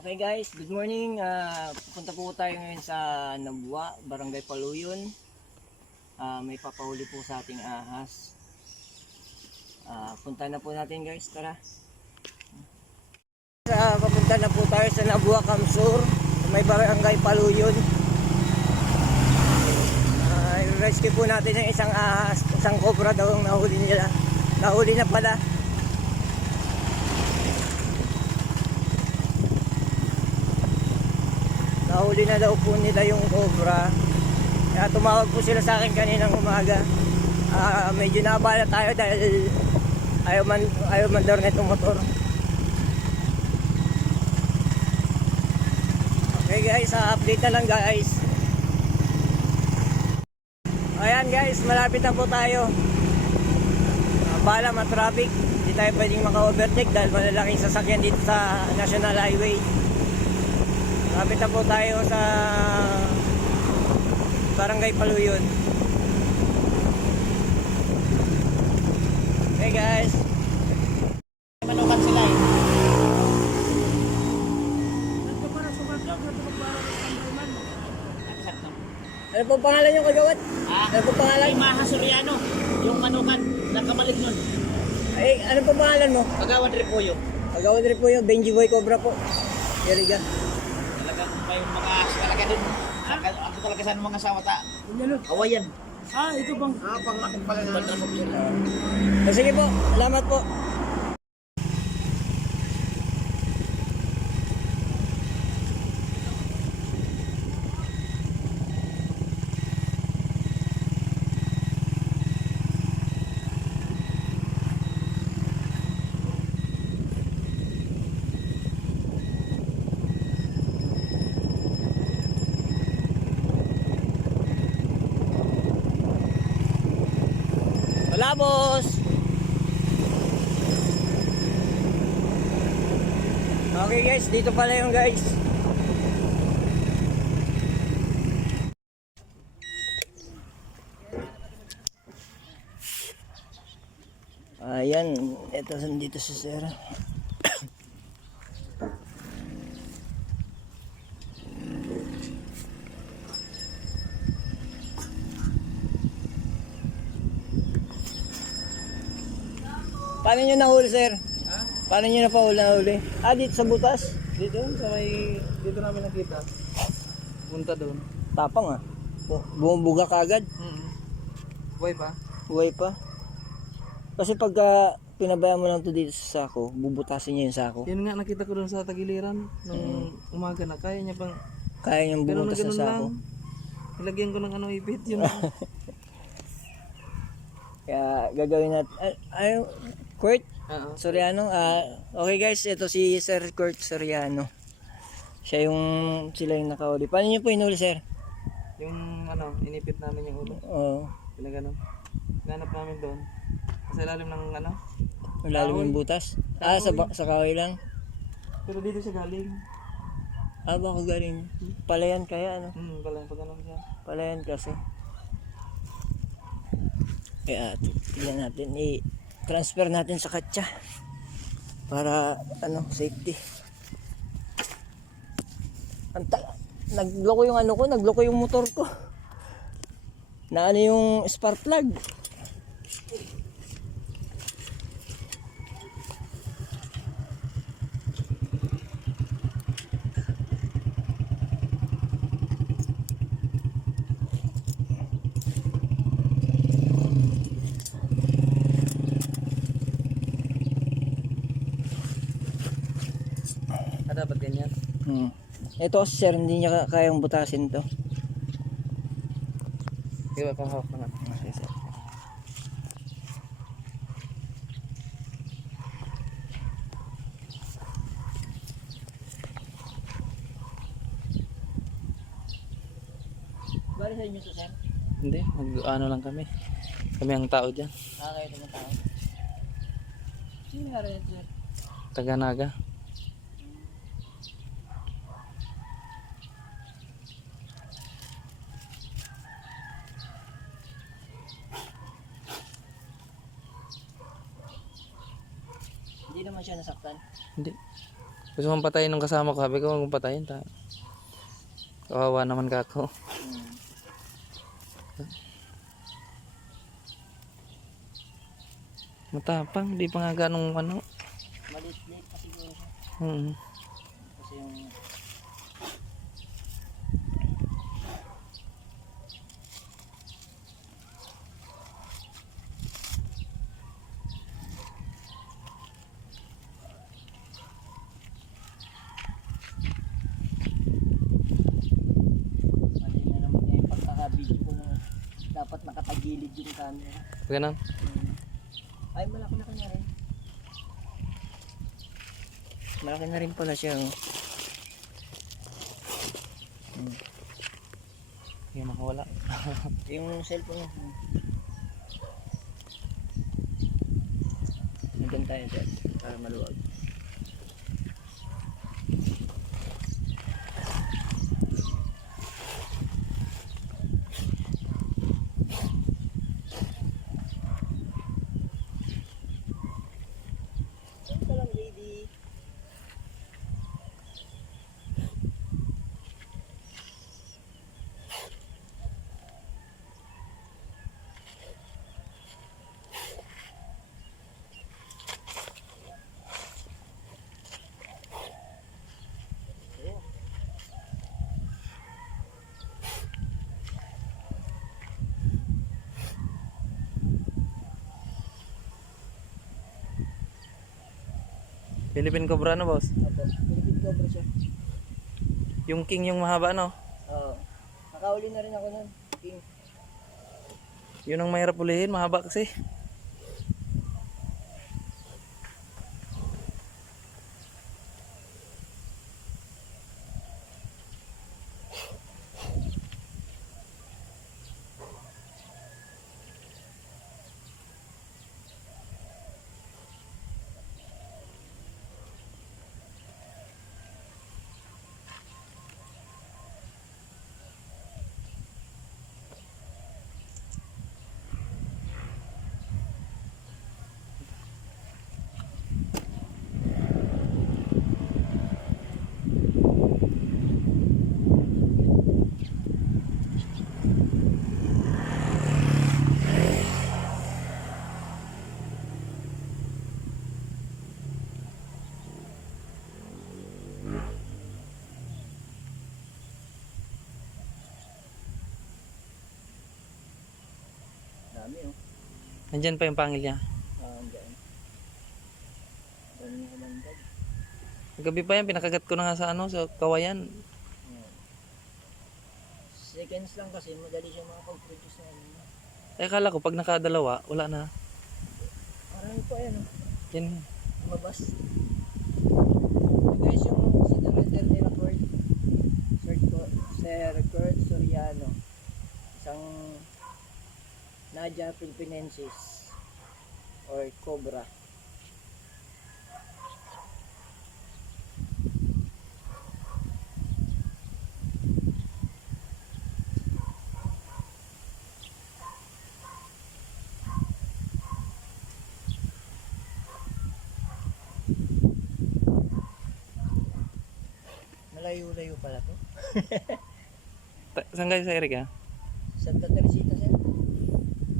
Okay guys, good morning. Pupunta po tayo ngayon sa Nabua, Barangay Paluyon. May papahuli po sa ating ahas. Punta na po natin guys, tara. Papunta na po tayo sa Nabua, Kamsur. May Barangay Paluyon. I-rescue po natin ng isang ahas, isang cobra daw ang nahuli nila. Nahuli na pala. Nahuli na daw po nila yung cobra. Kaya tumawag po sila sa akin kaninang umaga. Medyo naabala tayo dahil ayaw man daw na itong motor. Okay guys, update na lang guys. Ayan guys, malapit na po tayo. Bala ma-traffic. Hindi tayo pwedeng maka-overtake dahil malalaking sasakyan dito sa National Highway. Malapit na po tayo sa Barangay Paluyon. Okay guys. Manukan sila eh. Ano po pangalan yung kagawad? Ano po pangalan? Ay, Maha Soriano. Yung manukan, nakamalit nun. Ay, ano po pangalan mo? Kagawad Repolyo. Kagawad rin po yun, Benji Boy Cobra po. Yariga. Talagang may mga ahas talaga dun. Ako talaga sa mga sawata. Hawayan. Ito bang? Panglakit pala na. Sige po, salamat po. Wala boss. Okay guys, dito pala yung guys. Ayan, ito dito sa sir. Paano nyo nahuli sir? Ha? Paano nyo nahuli? Dito sa butas? Dito namin nakita. Punta doon. Tapang bumubuga kagad. Buhay pa? Buhay pa. Kasi pagka pinabayaan mo lang to dito sa sako, bubutasin niya yung sako. Yan nga nakita ko doon sa tagiliran nung umaga na. Kaya niya pang Kaya niyang pero na bubutas sa ganun sako. lang. Ilagyan ko ng ipit yun. Kaya gagawin natin. Kurt Oo. Soriano. Okay guys, ito si Sir Kurt Soriano. Sila yung nakahuli. Paano niyo po inuli sir? Yung inipit namin yung ulo. Oo. Pinagano. Nanap namin doon. Sa ilalim ng Lalim yung butas. Sa kahoy lang. pero dito siya galing. Baka galing. Palayan kaya ano? Pala pag ano siya. Palayan kasi. Kaya tignan natin. I-transfer natin sa katsa. Para safety. Nagloko yung nagloko yung motor ko. Na yung spark plug. Dapat ganyan. Ito sir, hindi niya kayang butasin to. Di ba pahawak na nga. Okay, sir. Bali sa inyo to sir? Hindi, ano lang kami. Kami ang tao dyan. Kayo naman tao. Sino nga rin sir? Taga-Naga. Hindi naman siya nasaktan. Hindi. Gusto mong patayin ng kasama ko. Sabi ko, huwag mong patayin. Kawawa naman ka ako. Matapang. Di pa nga ganong ano. Maliit-liit pa siguro siya. Kasi yung... Mali na naman niya yung pagkakabidyo ko na dapat nakatagilid yung camera. Ganun. Ay, malaki-laki na rin. Malaki na rin pala siya. Oh. Hindi makawala. Yung cellphone niya. Nandun tayo dyan para maluwag. Ito lang, lady. Philippine Cobra na, boss. Opo, Philippine Cobra siya. Yung king yung mahaba, no? Oo. Nakauli na rin ako nun. King. Yun ang mahirap ulihin. Mahaba kasi. Dami oh. Nandyan pa yung pangil niya. Andyan. Dami na kalandag. Gabi pa yan. Pinakagat ko na nga sa ano, sa kawayan. Seconds lang kasi madali siya makapag-produce na ano. Eh, akala ko pag nakadalawa, wala na. Marami pa yan oh. Yan. Mabas. Guys, yung sinumeter nila Sir Kurt Soriano, isang Naja Philippinensis or Cobra. Malayo-layo pala to. Saan kayo sa Erika? Santa Teresita sir.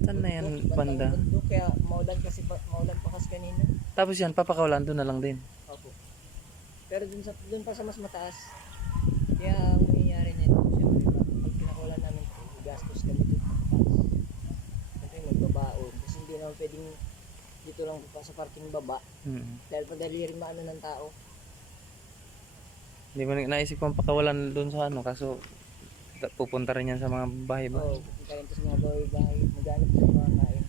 Saan na yan, banda? Bundok, kaya maulan pa kasi kanina. Tapos yan, papakawalan doon na lang din. Opo. Pero dun pa sa mas mataas. Kaya ang nangyayari nito, siyempre pag pinakawalan namin ito, gastos kami dun sa taas. Siyempre magbabaon. Kasi hindi naman pwedeng dito lang pa sa parking baba. Dahil madali rin maano ng tao. Hindi mo naisip kong pakawalan doon sa ano, kaso pupunta rin yan sa mga bahay-bahay. Oo, pupunta rin to sa mga bahay-bahay. Naghanap sa mga kain.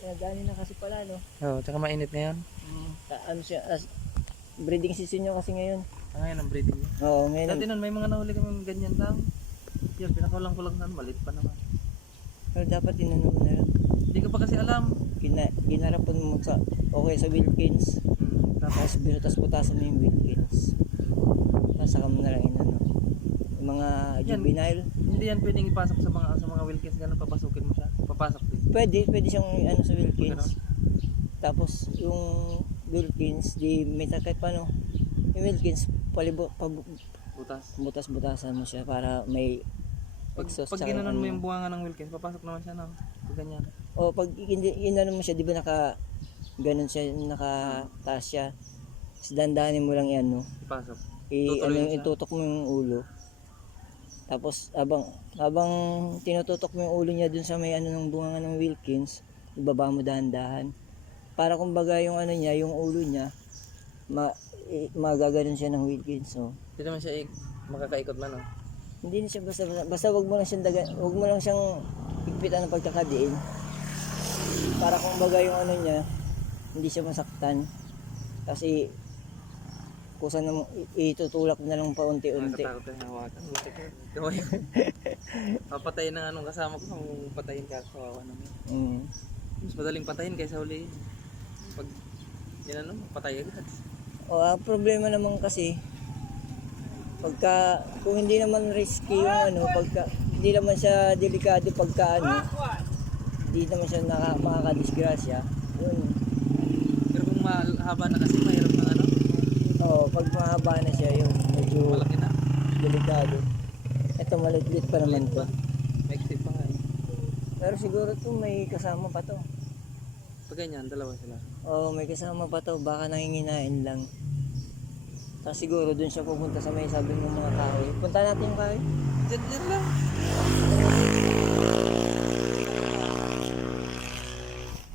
Nagani na kasi pala, no? Oo, tsaka mainit ngayon. Ano siya, breeding season nyo kasi ngayon. Ngayon ang breeding niya. Oo, ngayon. Dati nun, may mga nahuli kami ganyan lang. Yun, pinakawalan ko lang saan, malit pa naman. Pero dapat inano mo na lang. Hindi ko pa kasi alam. Ginarapan mo sa, okay, sa Wilkins. Tapos binutas putasan mo yung Wilkins. Tapos saka mo na lang inano. Yung mga juvenile. Hindi yan pwedeng ipasok sa mga Wilkins, ganun papasukin mo siya. Papasok din. Pwede siyang ano sa Wilkins. Ganun. Tapos yung Wilkins, di may takay pa no. Yung Wilkins, Butas. butas-butasan mo siya para may Pag exhaust. pag tsaka ginanon mo ano. yung bunga ng Wilkins, papasok naman siya no. Pag ganyan. O pag inano mo siya, di ba ganun siya, nakataas siya. Tapos dandanin mo lang yan, no? Ipasok. Ano, Tutuloy siya. itutok mo yung ulo. Tapos habang tinututok mo yung ulo niya dun sa may ano ng bunga ng Wilkins, ibaba mo dahan-dahan. Para kumbaga yung ano niya, yung ulo niya, magaganon siya ng Wilkins. So, Hindi naman siya makakaikot man no. hindi na siya basta wag mo lang siyang wag mo lang siyang higpitan ng pagkakadiin. Para kumbaga yung ano niya, hindi siya masaktan. Kasi kusa na itutulak na lang paunti-unti. Nakatakot na hawakan. Buti ka. Papatayin ng anong kasama ko kung patayin ka kawawa naman. Mas madaling patayin kaysa huli. Pag patay agad. Ang problema naman kasi kung hindi naman risky yung hindi naman siya delikado hindi naman siya makakadisgrasya. Yun. Pero kung mahaba na kasi mahirap ng ano. Pag mahaba na siya yun, medyo Malaki na. delikado. Ito maliit pa naman to. Maiksi pa nga eh. Pero siguro to may kasama pa to. Pag ganyan, dalawa sila. May kasama pa to, baka nanginginain lang. Tapos siguro dun siya pupunta sa may sabi ng mga kahoy. Punta natin yung kahoy. Diyan lang.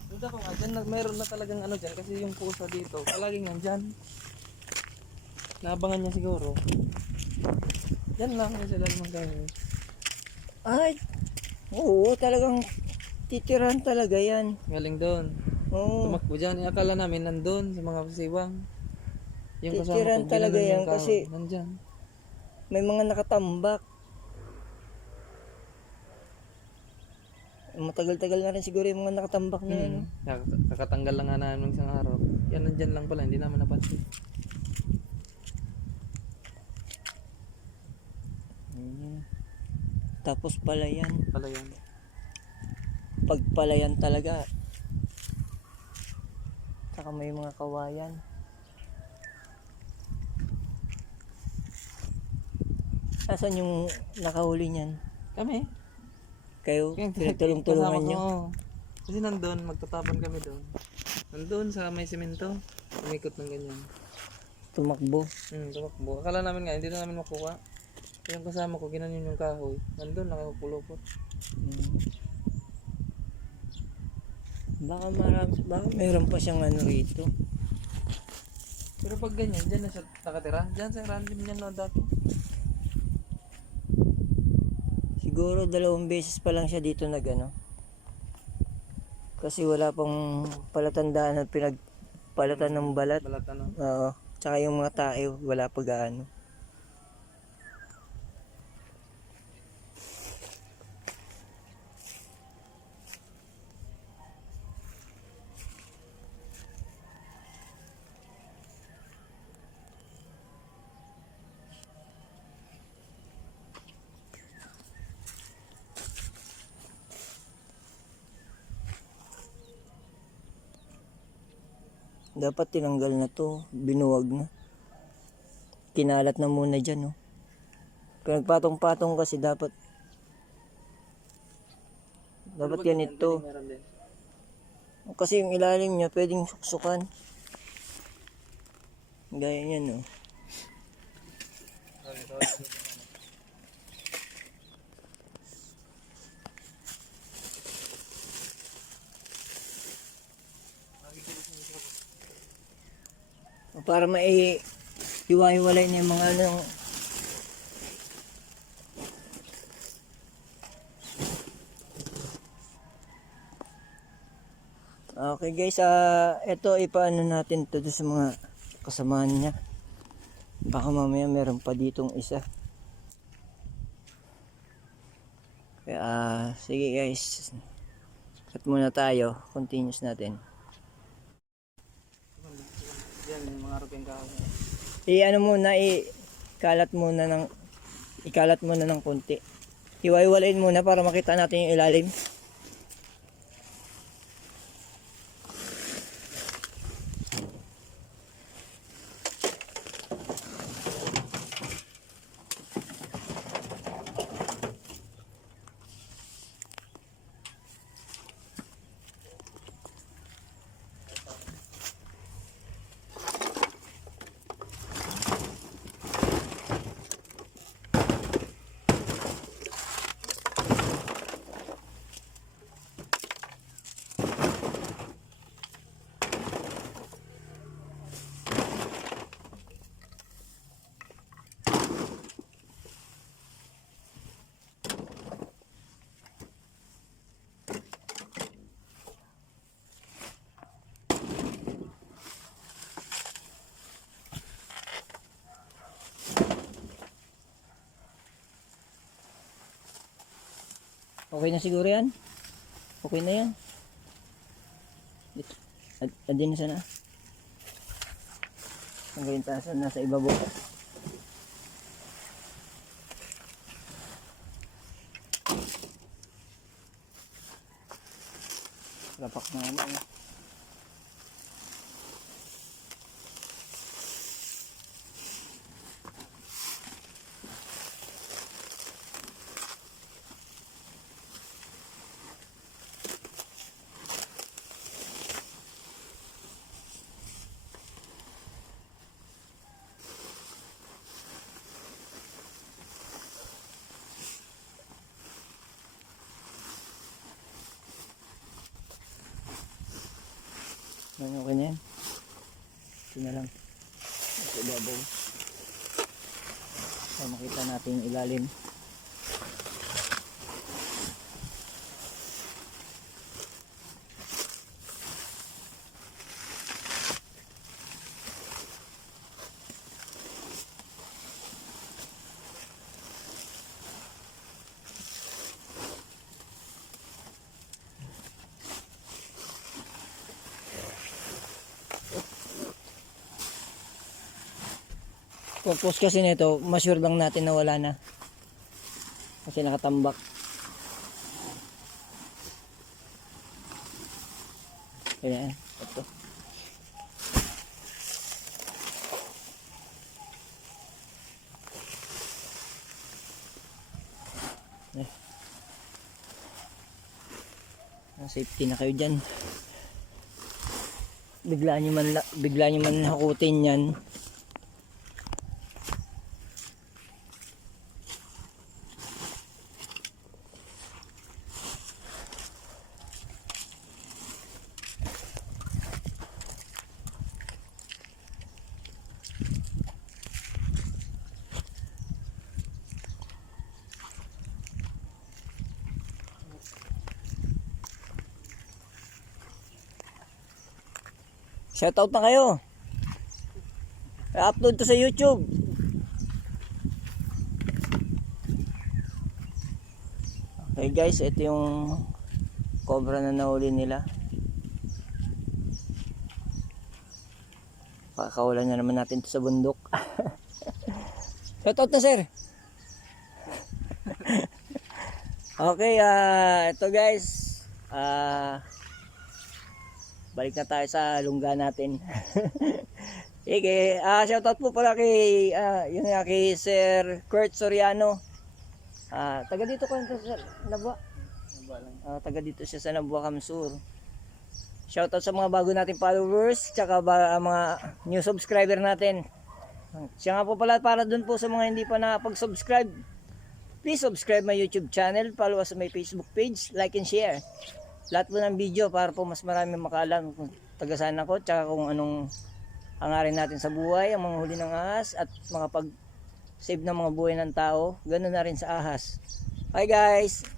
Punta ko nga, dyan mayroon na talagang ano dyan kasi yung pusa dito, palaging nandyan. Naabangan niya siguro. Diyan lang kasi sila naman kayo. Ay, oo, talagang titiran talaga yan. Galing doon. Oo. Tumakbo dyan. Akala namin nandun sa mga siwang. Yung kasama Titiran ko, talaga ginanon yan yung kahoy. kasi Nandyan. may mga nakatambak. Matagal-tagal na rin siguro yung mga nakatambak na yan. Kakatanggal lang nga namin ng isang araw. Yan nandyan lang pala, hindi naman napansin. Tapos palayan. Pala yan. Pagpalayan talaga. Saka may mga kawayan. Asan yung nakahuli niyan? Kami. Kayo, pinagtulong-tulungan Kasama nyo. ko. Kasi nandun, magtatapan kami doon. Nandun sa may simento. Umikot ng ganyan. Tumakbo. Tumakbo. Akala namin nga, hindi na namin makuha. Yung kasama ko, ginanon yung kahoy. Nandun, nakakapulupot. Baka meron pa siyang ano rito. Pero pag ganyan, dyan na siya nakatira. Dyan sa random niya no dati. Siguro 2 beses pa lang siya dito kasi wala pang palatandaan at pinagpalatan ng balat. Balat ano. Oo. Tsaka yung mga tao wala pa gaano. Dapat tinanggal na to, binuwag na. Kinalat na muna dyan, no. Pinagpatong-patong kasi dapat yan ito. Meron din. Kasi yung ilalim niya pwedeng suksukan. Gaya niyan, no. Para hiwa-hiwalay na yung mga Okay guys, ito ipaano natin to sa mga kasamahan niya. Baka mamaya meron pa ditong isa. Kaya sige guys. Cut muna tayo. Continuous natin. Yan, yung mga rupeng kahoy. Ikalat muna ng konti. Hiwa-hiwalayin muna para makita natin yung ilalim. Okay na siguro yan. Okay na yan. Adin na sana. Hanggang taas na nasa ibabaw. Lapak na ano. Okay na yan. Ito na lang. Ito ibabaw. Para makita natin yung ilalim. Purpose kasi nito, ma-sure lang natin na wala na. Kasi nakatambak. Kaya ito. Safety na kayo dyan. Bigla nyo man hakutin yan. Shoutout na kayo. I-upload to sa YouTube. Okay guys, ito yung cobra na nahuli nila. Pakakawalan na naman natin to sa bundok. Shoutout na sir. Okay, ito guys. Balik na tayo sa lungga natin. Sige, shoutout po pala kay kay Sir Kurt Soriano. Taga dito ko sa Nabua. Taga dito siya sa Nabua, Kamsur. Shoutout sa mga bago nating followers, tsaka mga new subscriber natin. Siya nga po pala para dun po sa mga hindi pa nakapag-subscribe. Please subscribe my YouTube channel, follow us sa my Facebook page, like and share. Lahat po ng video para po mas marami makaalam kung taga saan ako, tsaka kung anong hangarin natin sa buhay, ang mga huli ng ahas at mga pag-save ng mga buhay ng tao, ganoon na rin sa ahas. Hi guys!